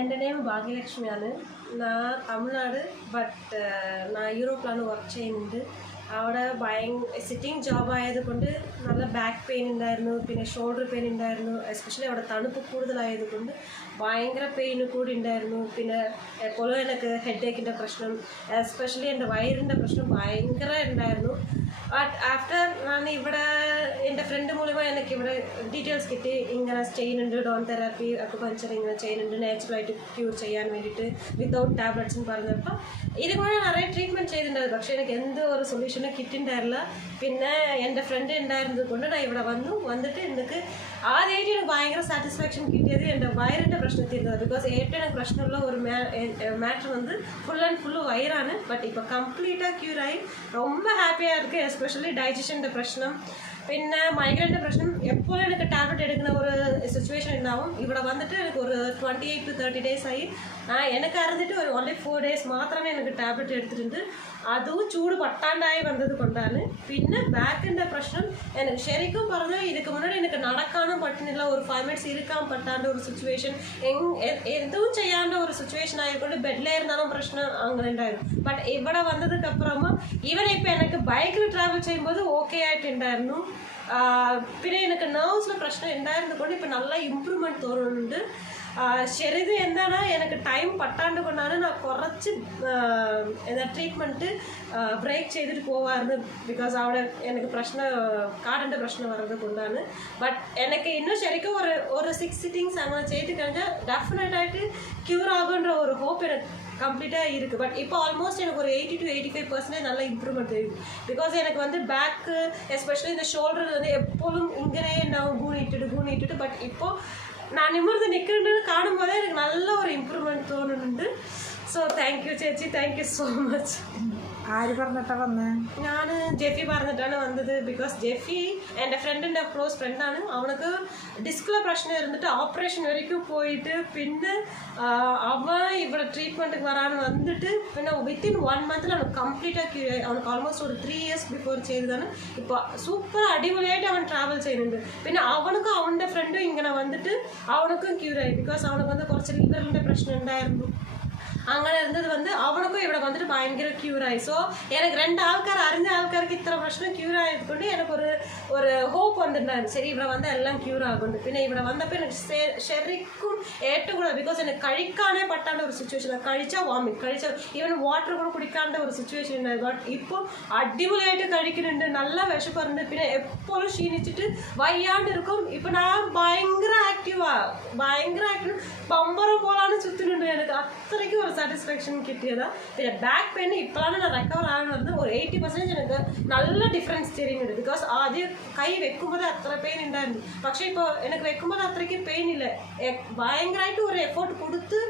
എൻ്റെ നെയിം ഭാഗ്യലക്ഷ്മിയാണ്. ഞാൻ തമിഴ്നാട്, ബട്ട് ഞാൻ യൂറോപ്പിലാണ് വർക്ക് ചെയ്യുന്നുണ്ട്. അവിടെ സിറ്റിംഗ് ജോബ് ആയതുകൊണ്ട് നല്ല ബാക്ക് പെയിൻ ഉണ്ടായിരുന്നു, പിന്നെ ഷോൾഡർ പെയിൻ ഉണ്ടായിരുന്നു. എസ്പെഷ്യലി അവിടെ തണുപ്പ് കൂടുതലായതുകൊണ്ട് ഭയങ്കര പെയിൻ കൂടി ഉണ്ടായിരുന്നു. പിന്നെ എപ്പോഴും എനിക്ക് ഹെഡേക്കിൻ്റെ പ്രശ്നം, എസ്പെഷ്യലി എൻ്റെ വയറിൻ്റെ പ്രശ്നം ഭയങ്കര ഉണ്ടായിരുന്നു. ബട്ട് ആഫ്റ്റർ ഞാൻ ഇവിടെ എൻ്റെ ഫ്രണ്ട് മൂലമായി എനിക്ക് ഇവിടെ ഡീറ്റെയിൽസ് കിട്ടി, ഇങ്ങനെ ചെയ്യുന്നുണ്ട്, ഡോൺ തെറാപ്പി അക്യുപഞ്ചർ ഇങ്ങനെ ചെയ്യുന്നുണ്ട് നാച്ചുറലായിട്ട് ക്യൂർ ചെയ്യാൻ വേണ്ടിയിട്ട് വിത്തൗട്ട് ടാബ്ലറ്റ്സ് എന്ന് പറഞ്ഞപ്പോൾ ഇതുപോലെ നിറയെ ട്രീറ്റ്മെൻറ്റ് ചെയ്തിട്ടുണ്ടായിരുന്നു. പക്ഷേ എനിക്ക് എന്ത് ഒരു സൊല്യൂഷനും കിട്ടിയിട്ടുണ്ടായിരുന്നില്ല. പിന്നെ എൻ്റെ ഫ്രണ്ട് ഉണ്ടായിരുന്നത് കൊണ്ട് ഞാൻ ഇവിടെ വന്നിട്ട് എനിക്ക് ആദ്യമായിട്ട് എനിക്ക് ഭയങ്കര സാറ്റിസ്ഫാക്ഷൻ കിട്ടിയത് എൻ്റെ വയറിൻ്റെ പ്രശ്നത്തിരുന്നത്. ബിക്കോസ് ഏറ്റവും എനിക്ക് പ്രശ്നമുള്ള ഒരു മാറ്റർ வந்து ஃபுல் அண்ட் ஃபுல்லு வயிறானு. பட் இப்போ கம்ப்ளீட்டாக க்யூர் ஆகி ரொம்ப ஹாப்பியாக இருக்குது. எஸ்பெஷலி டைஜஷൻ്റെ പ്രശ്നം, പിന്നെ മൈഗ്രൈൻ്റെ പ്രശ്നം. എപ്പോഴും എനിക്ക് ടാബ്ലറ്റ് എടുക്കുന്ന ഒരു സിറ്റുവേഷൻ ഉണ്ടാവും. ഇവിടെ വന്നിട്ട് എനിക്ക് ഒരു 28 to 30 days ആയി. എനിക്ക് അറിഞ്ഞിട്ട് ഒരു ഓൺലി 4 days മാത്രമേ എനിക്ക് ടാബ്ലറ്റ് എടുത്തിട്ടുണ്ട്. അതും ചൂട് പട്ടാണ്ടായി വന്നത് കൊണ്ടാണ്. പിന്നെ ബാക്കിൻ്റെ പ്രശ്നം എനിക്ക് ശരിക്കും പറഞ്ഞാൽ இதுக்கு മുன்னாடி എനിക്ക് നടക്കാനും പറ്റുന്നില്ല, ഒരു 5 minutes ഇരിക്കാൻ പറ്റാണ്ട ഒരു സിറ്റുവേഷൻ, എന്തും ചെയ്യാണ്ട ഒരു സിറ്റുവേഷൻ ആയതുകൊണ്ട് ബെഡിലായിരുന്നാലും പ്രശ്നം അങ്ങനെ ഉണ്ടായിരുന്നു. ബട്ട് ഇവിടെ വന്നதுக்கு അപ്പുറமா ഈവൻ ഇപ്പോൾ എനിക്ക് ബൈക്കിൽ ട്രാവൽ ചെയ്യുമ്പോൾ ഓക്കെ ആയിട്ടുണ്ടായിരുന്നു. പിന്നെ എനിക്ക് നെർവ്സിൽ പ്രശ്നം ഉണ്ടായിരുന്നത് ഇപ്പോൾ നല്ല ഇമ്പ്രൂവ്മെൻറ്റ് തോന്നുന്നുണ്ട്. ശരിത് എന്താണ് എനിക്ക് ടൈം പറ്റാണ്ട് കൊണ്ടാണ് ഞാൻ കുറച്ച് ട്രീറ്റ്മെൻറ്റ് ബ്രേക്ക് ചെയ്തിട്ട് പോവാറുണ്ട്. ബിക്കോസ് അവിടെ എനിക്ക് കാടിൻ്റെ പ്രശ്നം വരുന്നത് കൊണ്ടാണ്. ബട്ട് എനിക്ക് ഇന്നും ശരിക്കും ഒരു 6 sittings അങ്ങനെ ചെയ്ത് കഴിഞ്ഞാൽ ഡെഫിനറ്റായിട്ട് ക്യൂർ ആകുன்ற ஒரு ஹோப் எனக்கு கம்ப்ளீட்டாக இருக்குது. பட் இப்போ ஆல்மோஸ்ட் எனக்கு ஒரு 80 to 85% நல்ல இம்ப்ரூவ்மெண்ட் தெரியுது. பிகாஸ் எனக்கு வந்து பேக்கு எஸ்பெஷலி இந்த ஷோல்டர் வந்து எப்போதும் இங்கே நான் கூணிட்டுட்டு பட் இப்போது நான் நிமிர்ந்து நிற்கிறேன்னு കാണുമ്പോൾ എനിക്ക് നല്ല ഒരു ഇമ്പ്രൂവ്മെൻറ്റ് തോന്നുന്നുണ്ട്. സോ താങ്ക് യു ചേച്ചി, താങ്ക് യു സോ മച്ച്. ആര് പറഞ്ഞിട്ടാണ് വന്നത്? ഞാൻ ജെഫി പറഞ്ഞിട്ടാണ് വന്നത്. ബിക്കോസ് ജെഫി എൻ്റെ ഫ്രണ്ടിൻ്റെ ക്ലോസ് ഫ്രണ്ടാണ്. അവനക്ക് ഡിസ്കിലെ പ്രശ്നം ഇരുന്നിട്ട് ഓപ്പറേഷൻ വരയ്ക്കും പോയിട്ട് പിന്നെ അവൻ ഇവിടെ ട്രീറ്റ്മെൻറ്റ് വരാൻ വന്നിട്ട് പിന്നെ വിത്തിൻ 1 month അവൻ കംപ്ലീറ്റായി ക്യൂർ ആയി. അവനക്ക് ഓൾമോസ്റ്റ് ഒരു 3 years ബിഫോർ ചെയ്തതാണ്. ഇപ്പോൾ സൂപ്പർ അടിപൊളിയായിട്ട് അവൻ ട്രാവൽ ചെയ്യുന്നുണ്ട്. പിന്നെ അവനക്കും അവൻ്റെ ഫ്രണ്ടും ഇങ്ങനെ വന്നിട്ട് അവനക്കും ക്യൂറായി. ബിക്കോസ് അവനക്ക് வந்து കുറച്ച് ലിവറിൻ്റെ പ്രശ്നം ഉണ്ടായിരുന്നു. അങ്ങനെ ഇരുന്നത് അവനക്കും ഇവിടെ വന്നിട്ട് ഭയങ്കര ക്യൂറായി. സോ എനിക്ക് 2 ആൾക്കാർ അറിഞ്ഞ ആൾക്കാർക്ക് ഇത്ര പ്രശ്നം ക്യൂറായതുകൊണ്ട് എനിക്കൊരു ഹോപ്പ് വന്നിട്ടുണ്ടായിരുന്നു. ശരി ഇവിടെ വന്നാൽ എല്ലാം ക്യൂർ ആകുന്നുണ്ട്. പിന്നെ ഇവിടെ വന്നപ്പോൾ എനിക്ക് ശരിക്കും ഏറ്റവും കൂടുതൽ ബിക്കോസ് എനിക്ക് കഴിക്കാനേ പറ്റാണ്ട ഒരു സിറ്റുവേഷൻ, കഴിച്ചാൽ വോമിറ്റ്, കഴിച്ചാൽ ഈവൻ വാട്ടർ കൂടെ കുടിക്കാണ്ട ഒരു സിറ്റുവേഷൻ ഉണ്ടായിരുന്നു. ബട്ട് ഇപ്പോൾ അടിപൊളിയായിട്ട് കഴിക്കുന്നുണ്ട്, നല്ല വിശപ്പുണ്ട്. പിന്നെ എപ്പോഴും ക്ഷീണിച്ചിട്ട് വയ്യാണ്ട് ഇരിക്കും. ഇപ്പം ഞാൻ ഭയങ്കര ആക്റ്റീവാണ്, ഭയങ്കര ആക്റ്റീവ്, ബമ്പറും പോലാണ് ചുറ്റുന്നുണ്ട്. എനിക്ക് അത്രയ്ക്കും ഒരു സാറ്റിസ്ഫാക്ഷൻ കിട്ടിയതാ. പിന്നെ ബാക്ക് പെയിൻ ഇപ്പോഴാണ് ഞാൻ റിക്കവർ ആകുന്നത്. ഒരു 80% എനിക്ക് നല്ല ഡിഫറൻസ് தெரியுന്നുണ്ട്. ബിക്കോസ് ആദ്യം കൈ വെക്കുമ്പോൾ അത്ര പെയിൻ ഉണ്ടായിരുന്നു. പക്ഷേ ഇപ്പോൾ എനിക്ക് വെക്കുമ്പോൾ അത്രയ്ക്ക് പെയിൻ ഇല്ല. ഭയങ്കരമായിട്ട് ഒരു എഫേർട്ട് കൊടുത്ത്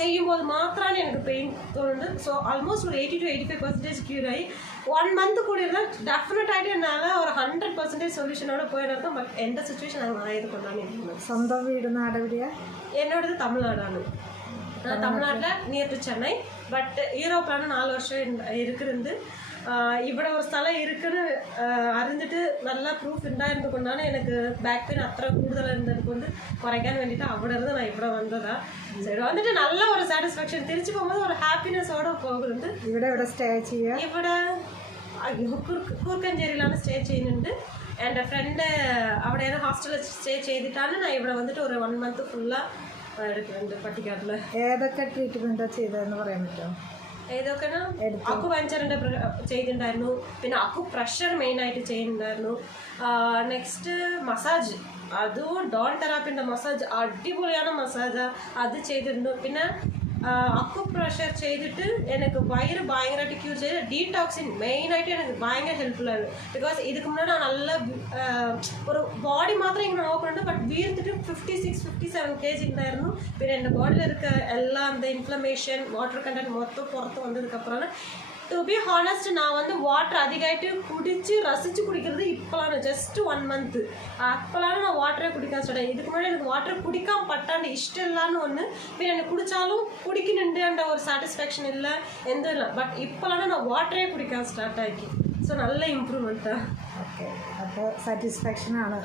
ചെയ്യുമ്പോൾ മാത്രമാണ് എനിക്ക് പെയിൻ തോന്നുന്നത്. സോ ആൾമോസ്റ്റ് ഒരു 80 to 85% ക്യൂറായി. 1 month കൂടി ഇരുന്നാൽ ഡെഫിനറ്റായിട്ട് എന്നാൽ ഒരു 100% സൊല്യൂഷനോടെ പോയതിനർത്ഥം. ബട്ട് എൻ്റെ സിറ്റുവേഷൻ അങ്ങനെ ആയതുകൊണ്ടാണ് ഇരിക്കുന്നത്. സ്വന്തം വീട് നാടെവിടെയാ? എന്നോടത് തമിഴ്നാടാണ്. തമിഴ്നാട്ടിൽ നിയർ ടു ചെന്നൈ. ബട്ട് യൂറോപ്പിലാണ് 4 വർഷം ഇരിക്കുന്നുണ്ട്. ഇവിടെ ഒരു സ്ഥലം ഇരിക്കുന്ന അറിഞ്ഞിട്ട് നല്ല പ്രൂഫ് ഉണ്ടായിരുന്നത് കൊണ്ടാണ് എനിക്ക് ബാക്ക് പെയിൻ അത്ര കൂടുതലായിരുന്നത് കൊണ്ട് കുറയ്ക്കാൻ വേണ്ടിയിട്ട് അവിടെ ഇരുന്ന് ഞാൻ ഇവിടെ വന്നതാണ്. ഇവിടെ വന്നിട്ട് നല്ല ഒരു സാറ്റിസ്ഫാക്ഷൻ, തിരിച്ചു പോകുമ്പോൾ ഒരു ഹാപ്പിനെസ്സോടെ പോകുന്നുണ്ട്. ഇവിടെ എവിടെ സ്റ്റേ ചെയ്യുക? ഇവിടെ കൂർക്കഞ്ചേരിയിലാണ് സ്റ്റേ ചെയ്യുന്നുണ്ട്. എൻ്റെ ഫ്രണ്ട് അവിടെയാണ് ഹോസ്റ്റലിൽ സ്റ്റേ ചെയ്തിട്ടാണ് ഞാൻ ഇവിടെ വന്നിട്ട് ഒരു 1 month ഫുള്ളാണ് എടുക്കുന്നുണ്ട് പട്ടിക്കാട്ടിൽ. ഏതൊക്കെ ട്രീറ്റ്മെൻറ്റാണ് ചെയ്തതെന്ന് പറയാൻ പറ്റുമോ? ഏതൊക്കെയാണ്? അക്യുപഞ്ചറിൻ്റെ ചെയ്തിട്ടുണ്ടായിരുന്നു. പിന്നെ അക്യുപ്രഷർ മെയിനായിട്ട് ചെയ്യുന്നുണ്ടായിരുന്നു. നെക്സ്റ്റ് മസാജ്, അതും ഡോൺ തെറാപ്പിൻ്റെ മസാജ് അടിപൊളിയാണ് മസാജ്, അത് ചെയ്തിരുന്നു. പിന്നെ അക്യുപ്രഷർ ചെയ്തിട്ട് എനിക്ക് വയറ് ഭയങ്കരമായിട്ട് ക്യൂർ ചെയ്ത് ഡീടോക്സിൻ മെയിനായിട്ട് എനിക്ക് ഭയങ്കര ഹെൽപ്ഫുള്ളായിരുന്നു. ബിക്കോസ് ഇതിക്ക് മുന്നേ നല്ല ഒരു ബോഡി മാത്രം ഇങ്ങനെ നോക്കുന്നുണ്ട്. ബട്ട് വീർത്തിട്ട് 56-57 kg ഉണ്ടായിരുന്നു. പിന്നെ എൻ്റെ ബോഡിയിലിരിക്ക എല്ലാം இந்த ഇൻഫ്ലമേഷൻ വാട്ടർ കണ്ടന്റ് മൊത്തം പുറത്ത് വന്നதுக்கப்புறம் ടു ബി ഹോണസ്റ്റ് ഞാൻ വാട്ടർ അധികമായിട്ട് രസിച്ച് കുടിക്കുന്നത് ഇപ്പോഴാണ്. ജസ്റ്റ് 1 month അപ്പോഴാണ് ഞാൻ വാട്ടറെ കുടിക്കാൻ സ്റ്റാർട്ട് ആയി. ഇതിക്ക് മുന്നേ എനിക്ക് വാട്ടർ കുടിക്കാൻ പറ്റാണ്ട് ഇഷ്ടമില്ലാന്ന് ഒന്ന്. പിന്നെ എനിക്ക് കുടിച്ചാലും കുടിക്കുന്നുണ്ട് എன்ற ഒരു സാറ്റിസ്ഫാക്ഷൻ ഇല്ല, എന്തും ഇല്ല. ബട്ട് ഇപ്പോഴാണ് ഞാൻ വാട്ടറെ കുടിക്കാൻ സ്റ്റാർട്ടാക്കി. സോ നല്ല ഇമ്പ്രൂവ്മെൻറ്റാണ്. ഓക്കെ, അപ്പോൾ സാറ്റിസ്ഫാക്ഷനാണ്.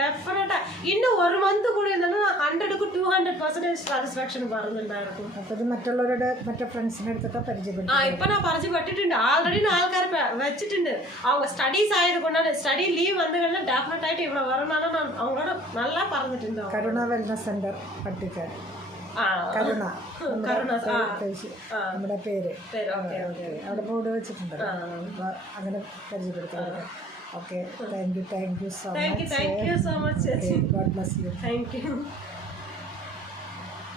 ഡെഫിനറ്റാ. ഇന്നും 1 month കൂടി ഇരുന്നാലും 100 to 200% 100% സാറ്റിസ്ഫാക്ഷൻ പറയുന്നുണ്ടായിരുന്നു. അപ്പോൾ ഇത് മറ്റുള്ളവരുടെ മറ്റേ ഫ്രണ്ട്സിൻ്റെ അടുത്തൊക്കെ പരിചയപ്പെട്ടു. ഇപ്പൊ ഞാൻ പരിചയപ്പെട്ടിട്ടുണ്ട്, ആൾറെഡി ആൾക്കാർ വെച്ചിട്ടുണ്ട്. அவங்க ஸ்டடீஸ் ஆயிருக்கொண்டான ஸ்டடி லீவ் வந்து டெஃபினட் ஆயிட்டு இவ்வளோ வரணும்னு நான் அவங்களோட நல்லா പറഞ്ഞിട്ടുണ്ട്. കരുണ വെൽനസ് സെന്റർ പട്ടിക്കാട്. കരുണ നമ്മുടെ പേര് അവിടെ ബോർഡ് വെച്ചിട്ടുണ്ട്. അപ്പോൾ അങ്ങനെ പരിചയപ്പെടുത്താം. Okay, thank you so much. Thank you so much. God bless you. Thank you.